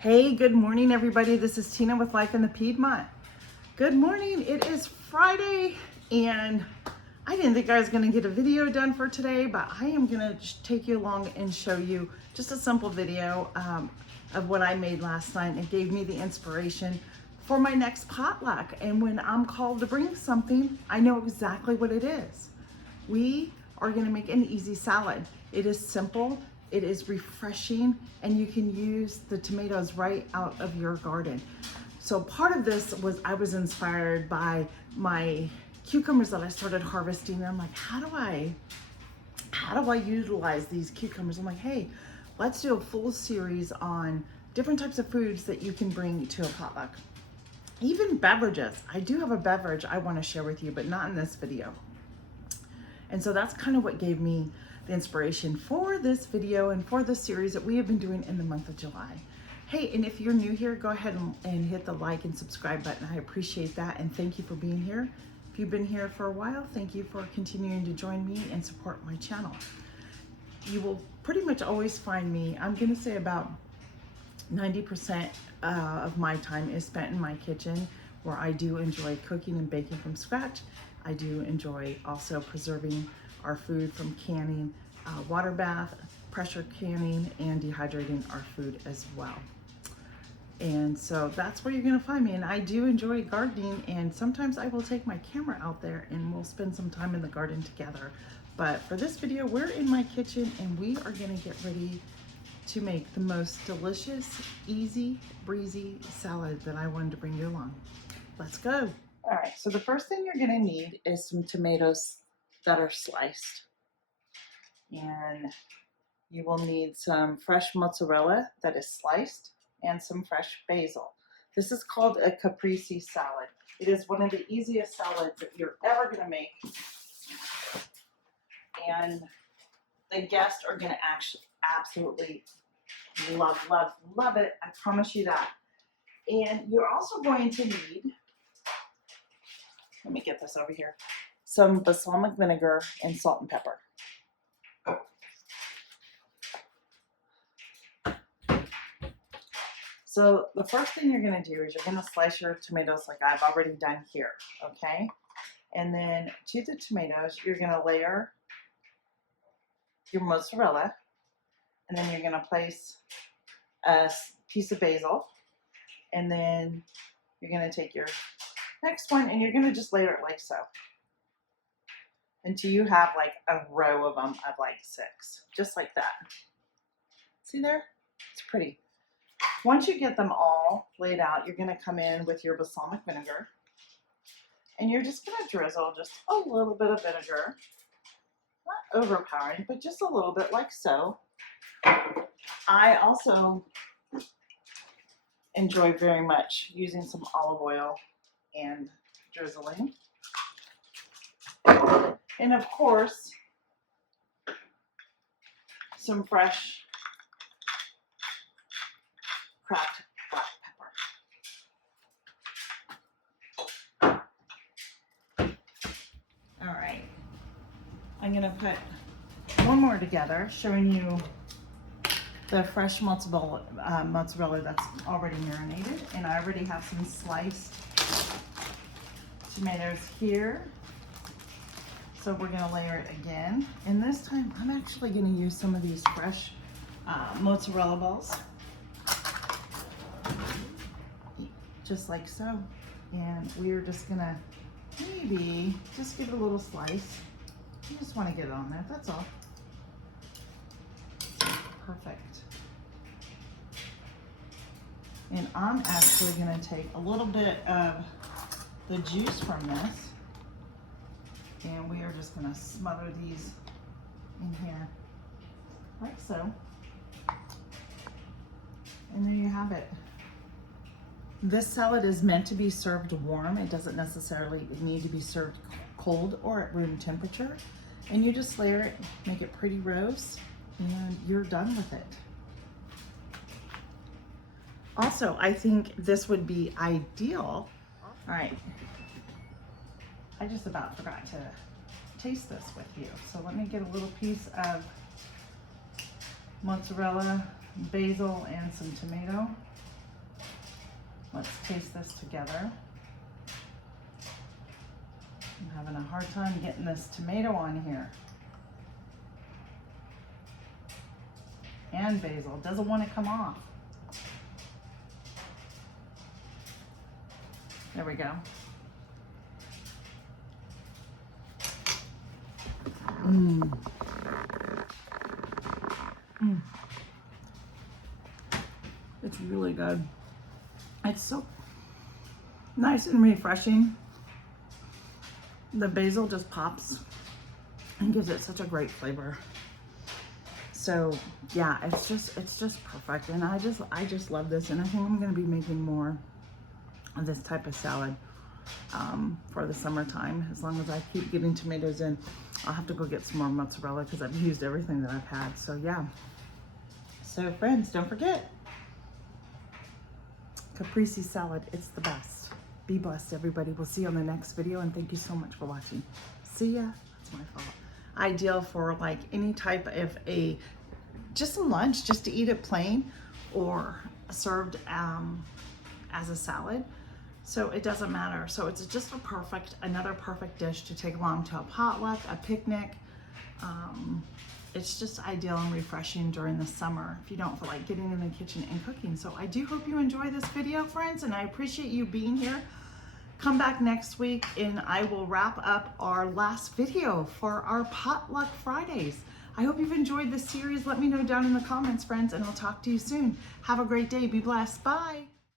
Hey, good morning, everybody. This is Tina with Life in the Piedmont. Good morning. It is Friday, and I didn't think I was going to get a video done for today, but I am going to just take you along and show you just a simple video of what I made last night. It gave me the inspiration for my next potluck. And when I'm called to bring something, I know exactly what it is. We are going to make an easy salad. It is simple. It is refreshing, and you can use the tomatoes right out of your garden. So part of this was I was inspired by my cucumbers that I started harvesting. And I'm like, how do I utilize these cucumbers? I'm like, hey, let's do a full series on different types of foods that you can bring to a potluck. Even beverages. I do have a beverage I want to share with you, but not in this video. And so that's kind of what gave me the inspiration for this video and for this series that we have been doing in the month of July. Hey, and if you're new here, go ahead and hit the like and subscribe button. I appreciate that, and thank you for being here. If you've been here for a while, thank you for continuing to join me and support my channel. You will pretty much always find me, I'm gonna say about 90% of my time is spent in my kitchen, where I do enjoy cooking and baking from scratch. I do enjoy also preserving our food from canning, water bath, pressure canning, and dehydrating our food as well. And so that's where you're gonna find me. And I do enjoy gardening, and sometimes I will take my camera out there and we'll spend some time in the garden together. But for this video, we're in my kitchen and we are gonna get ready to make the most delicious, easy, breezy salad that I wanted to bring you along. Let's go. All right, so the first thing you're gonna need is some tomatoes that are sliced. And you will need some fresh mozzarella that is sliced and some fresh basil. This is called a Caprese salad. It is one of the easiest salads that you're ever gonna make. And the guests are gonna actually absolutely love, love, love it. I promise you that. And you're also going to need, let me get this over here, some balsamic vinegar and salt and pepper. So the first thing you're gonna do is you're gonna slice your tomatoes like I've already done here, okay? And then to the tomatoes, you're gonna layer your mozzarella, and then you're gonna place a piece of basil, and then you're gonna take your next one and you're gonna just layer it like so, until you have like a row of them of like 6, just like that. See there? It's pretty. Once you get them all laid out, you're gonna come in with your balsamic vinegar, and you're just gonna drizzle just a little bit of vinegar, not overpowering, but just a little bit like so. I also enjoy very much using some olive oil and drizzling. And of course, some fresh cracked black pepper. All right, I'm gonna put one more together, showing you the fresh mozzarella that's already marinated, and I already have some sliced tomatoes here. So we're gonna layer it again, and this time I'm actually gonna use some of these fresh mozzarella balls, just like so. And we're just gonna maybe just give it a little slice. You just wanna get it on there, that's all. Perfect. And I'm actually gonna take a little bit of the juice from this, and we are just gonna smother these in here, like so. And there you have it. This salad is meant to be served warm. It doesn't necessarily need to be served cold or at room temperature. And you just layer it, make it pretty roast, and you're done with it. Also, I think this would be ideal. All right, I just about forgot to taste this with you. So let me get a little piece of mozzarella, basil, and some tomato. Let's taste this together. I'm having a hard time getting this tomato on here. And basil, doesn't want to come off. There we go. Mmm. Mmm. It's really good. It's so nice and refreshing. The basil just pops and gives it such a great flavor. So yeah, it's just perfect, and I just love this, and I think I'm gonna be making more of this type of salad for the summertime. As long as I keep getting tomatoes in, I'll have to go get some more mozzarella because I've used everything that I've had. So yeah. So friends, don't forget, Caprese salad, it's the best. Be blessed, everybody. We'll see you on the next video, and thank you so much for watching. See ya. That's my fault. Ideal for like any type of just a lunch, just to eat it plain or served as a salad. So it doesn't matter. So it's just another perfect dish to take along to a potluck, a picnic. It's just ideal and refreshing during the summer if you don't feel like getting in the kitchen and cooking. So I do hope you enjoy this video, friends, and I appreciate you being here. Come back next week and I will wrap up our last video for our Potluck Fridays. I hope you've enjoyed this series. Let me know down in the comments, friends, and I'll talk to you soon. Have a great day. Be blessed. Bye.